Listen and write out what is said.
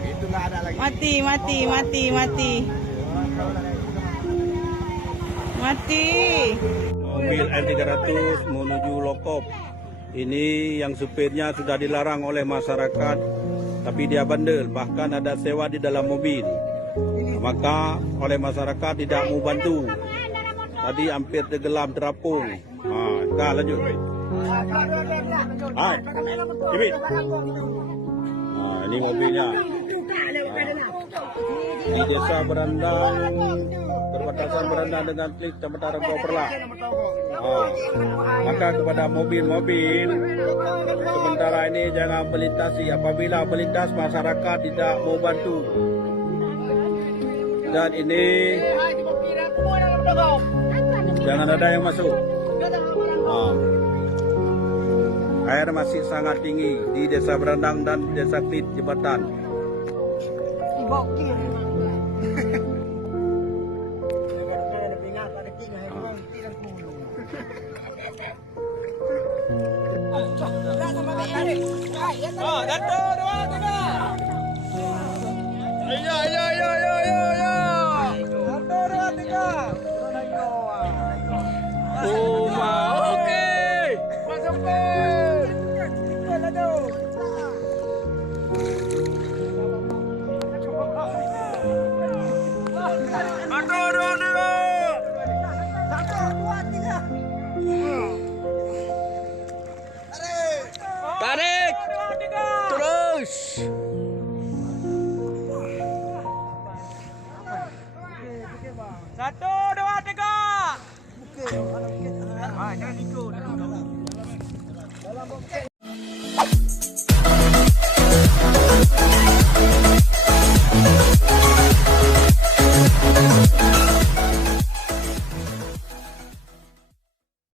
Itu nggak ada lagi. Mati. Mobil L300 menuju Lokop. Ini yang supirnya sudah dilarang oleh masyarakat, tapi dia bandel, bahkan ada sewa di dalam mobil. Maka oleh masyarakat tidak mau bantu. Tadi hampir tenggelam terapung. Dah lanjut. Hai, Ibit. Ini mobilnya. Di desa Berandang, berbatasan Berandang dengan Klik, Kecamatan Rengkau Perlak. Maka kepada mobil-mobil sementara ini jangan melintasi. Apabila melintas masyarakat tidak mau bantu. Dan ini jangan ada yang masuk. Air masih sangat tinggi di desa Berandang dan desa Klit Jembatan. Tarik. Terus. Satu.